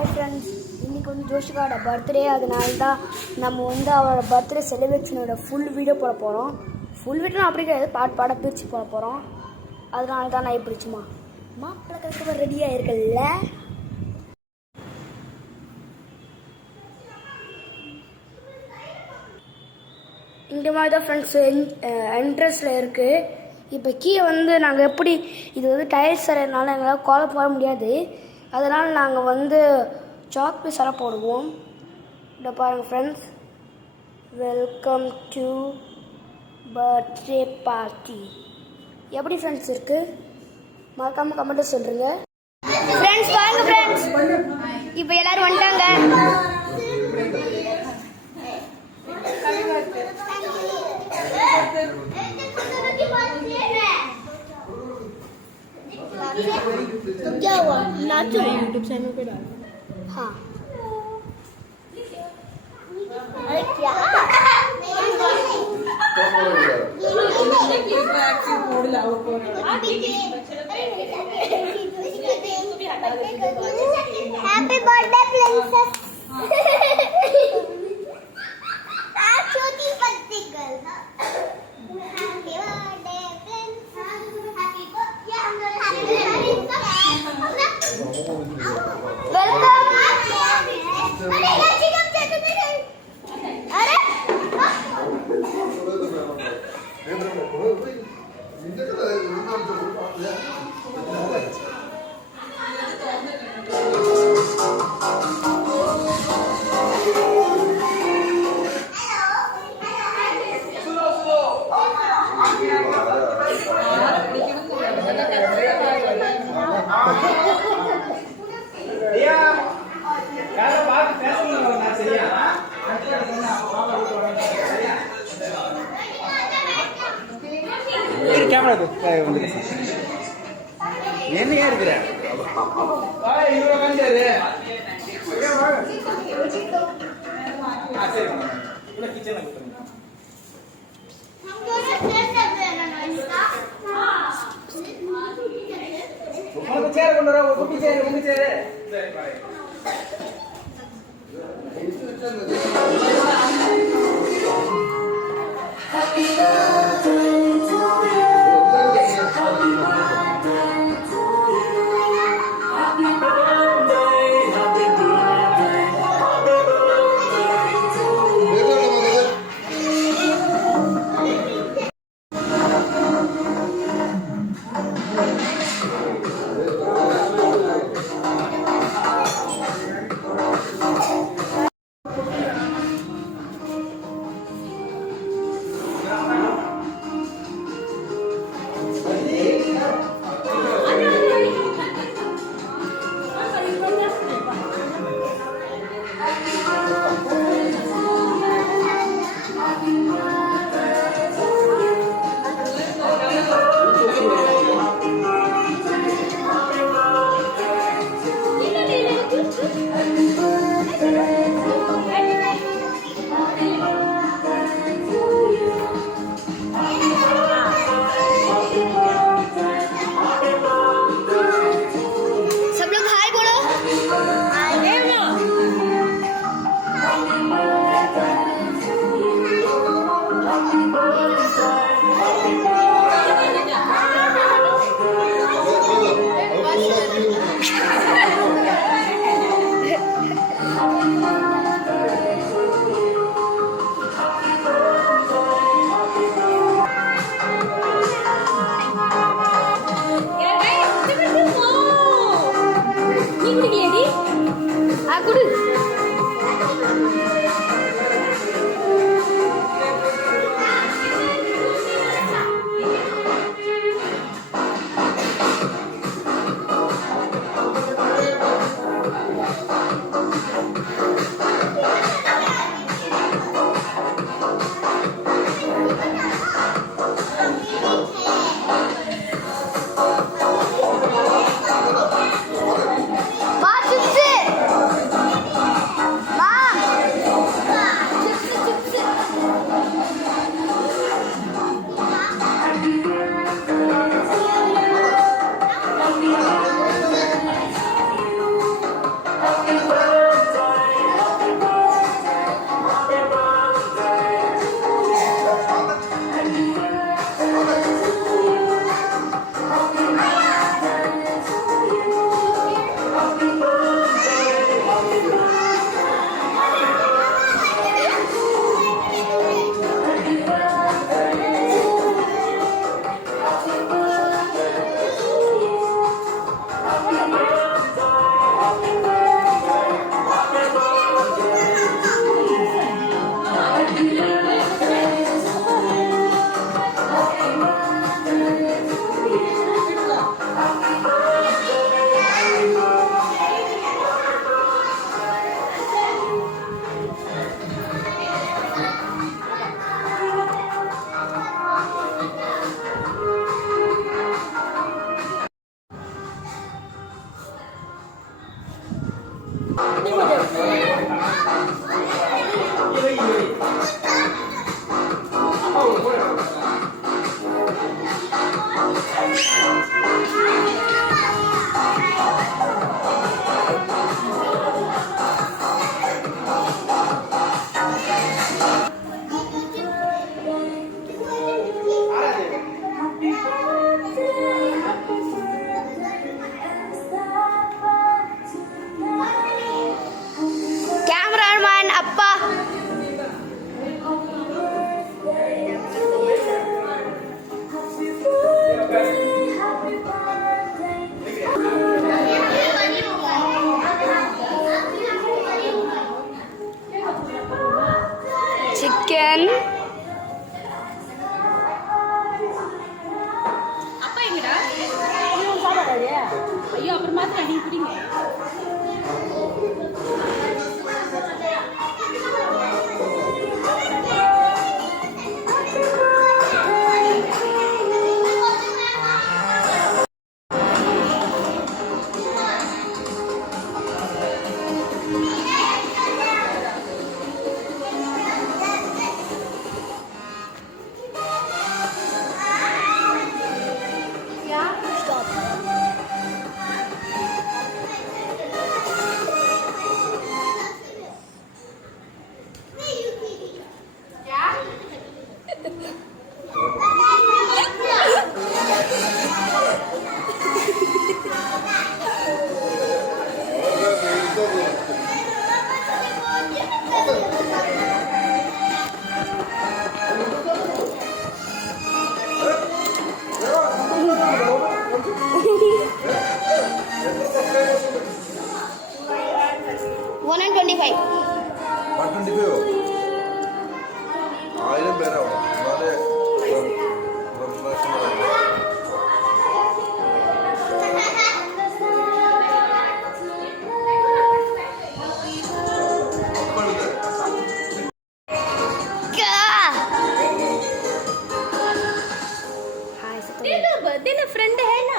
Hi friends, இன்றைக்கி வந்து ஜோஷிகாவோட பர்த்டே. அதனால தான் நம்ம வந்து அவரோட பர்த்டே செலிப்ரேஷனோட ஃபுல் வீடியோ போட போகிறோம். ஃபுல் வீடியோ அப்படி கிடையாது, பாட பிரித்து போட போகிறோம். அதனால தான் நான் பிடிச்சுமா மாப்பிள்ளை கரெக்டாக ரெடியாக இருக்குல்ல. இந்த மாதிரி தான் ஃப்ரெண்ட்ஸ் என்ட்ரன்ஸில் இருக்குது. இப்போ கீழே வந்து நாங்கள் எப்படி இது வந்து டைல்ஸ் சரினால எங்களால் கோலம் போட முடியாது. அதனால் நாங்கள் வந்து சாக் பீஸெல்லாம் போடுவோம். இதை பாருங்கள் friends, welcome to birthday party. எப்படி ஃப்ரெண்ட்ஸ் இருக்குது மறக்காமல் கமெண்ட்டில் சொல்கிறீங்க. ஃப்ரெண்ட்ஸ் பாருங்கள் ஃப்ரெண்ட்ஸ், இப்போ எல்லோரும் வந்துட்டாங்க. क्या हुआ? नाचो यूट्यूब चैनल पे डाल। हाँ अरे क्या हैप्पी बर्थडे प्रिंसेस। छोटी बच्ची गर्ल கேமரா என்னையா இருக்கிற சேர் கொண்டு வர குட்டி சேரு கேமராமேன் அப்பா. சிக்கன் அப்பா எங்கடா? ஐயோ அப்புறம் மாத்திரம் நீ பிடிங்க. One and 25. 125 1000 പേരാവും വളരെ तेरा बर्थडे ना फ्रेंड है ना?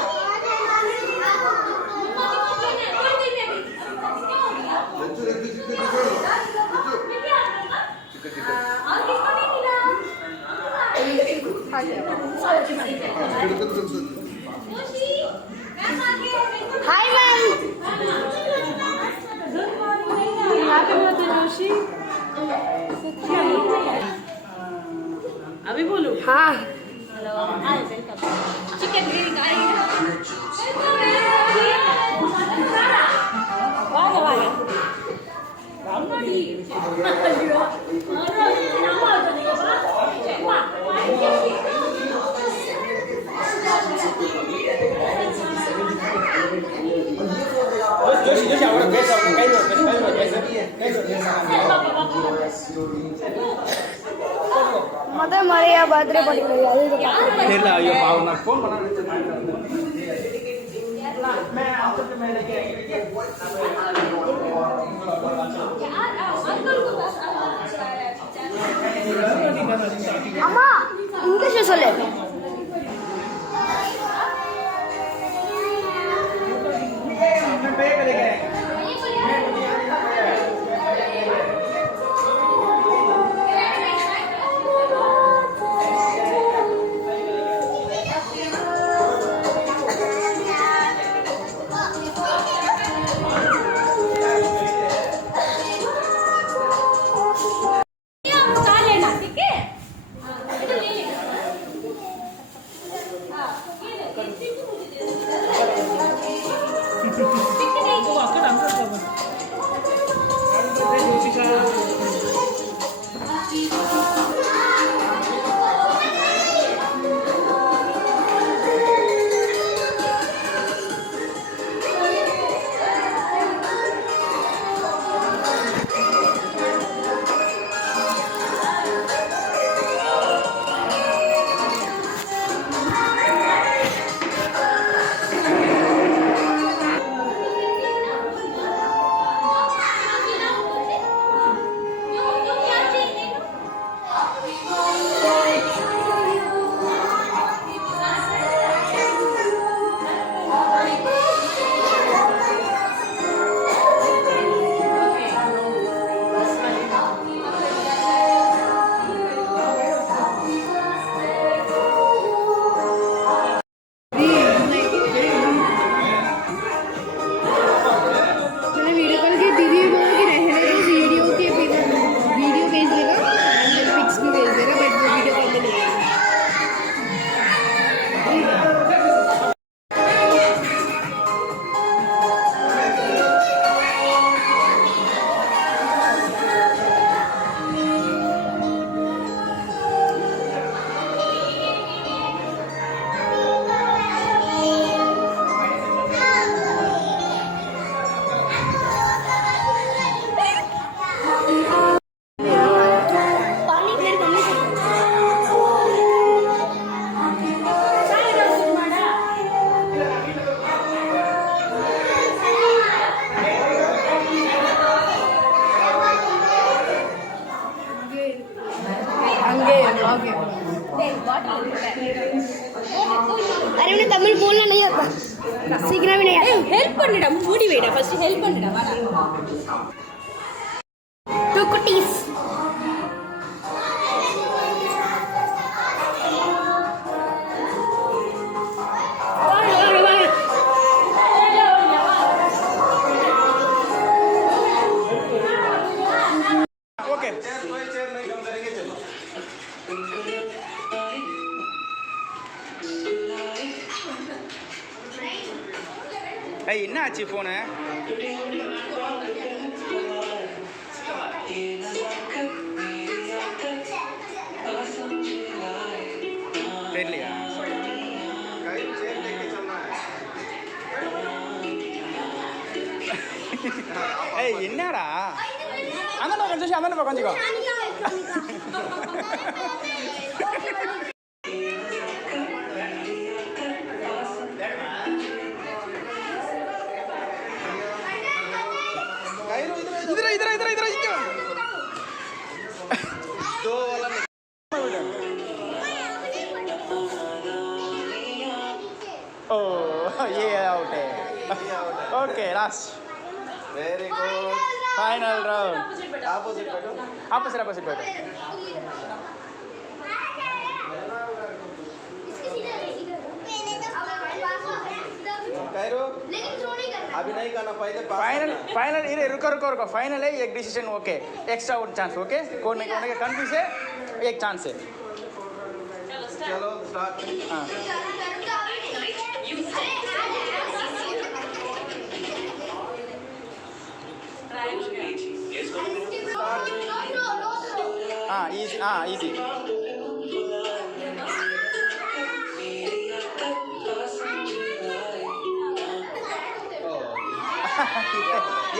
Hi ma'am. Happy birthday Joshi. अभी बोलूं? हाँ. Hello hi welcome. Chicken gravy खाएंगे? वाह वाह. रामनाडी. ஜோஷி ஜோஷி அவரை பேச அவங்க கை முதல் முறையா பர்த்டே படிக்கிறது அது இது தெரியல ஐயோ பாவம் நான் ஃபோன் பண்ண அம்மா இங்கிலீஷ்ல சொல்லு. खा लेना ठीक है? इधर ले लेना. சீக்கிரம் விளையாடு. ஹெல்ப் பண்ணுடா, மூடி வைடா, ஃபர்ஸ்ட் ஹெல்ப் பண்ணுடா, வாடா. Two குட்டீஸ். ஓகே ஏய் என்ன ஆச்சு ஃபோனு தெரியலையா ஏய் என்னடா அந்த கொஞ்சம் அந்த கொஞ்சம் ये आउट है okay last Very good. Final round Opposite बैठो. ऑपोजिट बैठो कैरो. अभी नहीं करना पहले पास. फाइनल इरे रुको फाइनल है एक decision okay extra chance okay कोने के कंफ्यूज है एक चांस है चलो स्टार्ट. हाँ हाँ इजी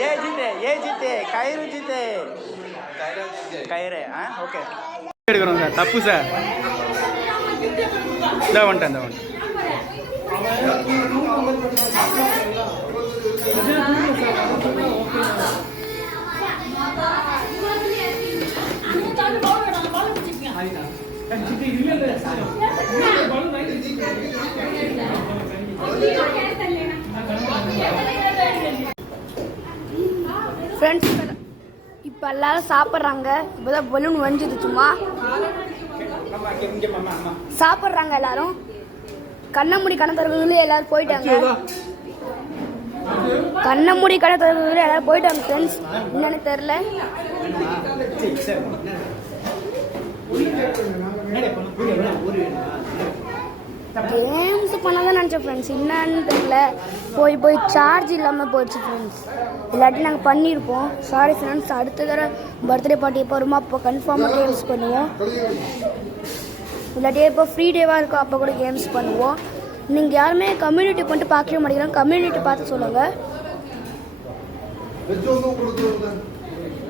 ये जीते कैरू जीते कैरो. कैरे हाँ ओके எடுக்கிறோம் சார் தப்பு சார் இதான் வந்துட்டேன் ஃப்ரெண்ட்ஸ் இப்போ எல்லாரும் சாப்பிட்றாங்க. இப்போதான் பலூன் வஞ்சுது சும்மா சாப்பிட்றாங்க எல்லாரும். கண்ணை மூடி கண்ணை திறக்கிறதுல எல்லாரும் போயிட்டாங்க. கண்ணை மூடி கண்ணை திறக்கிறதுல எல்லாரும் போயிட்டாங்க ஃப்ரெண்ட்ஸ். என்னன்னு தெரில. கேம்ஸ் பண்ணாதான் நினச்சேன் ஃப்ரெண்ட்ஸ். என்னன்னு தெரியல. போய் சார்ஜ் இல்லாமல் போயிடுச்சு ஃப்ரெண்ட்ஸ். இல்லாட்டி நாங்கள் பண்ணியிருப்போம். Sorry friends. அடுத்த தடவை பர்த்டே பார்ட்டி எப்போ வருமோ அப்போ கன்ஃபார்மாக கேம்ஸ் பண்ணுவோம். இல்லாட்டி இப்போ ஃப்ரீ டேவாக இருக்கும் அப்போ கூட கேம்ஸ் பண்ணுவோம். நீங்கள் யாருமே கம்யூனிட்டி பண்ணிட்டு பார்க்கவே மாட்டேங்கிறாங்க. கம்யூனிட்டி பார்த்து சொல்லுங்கள்.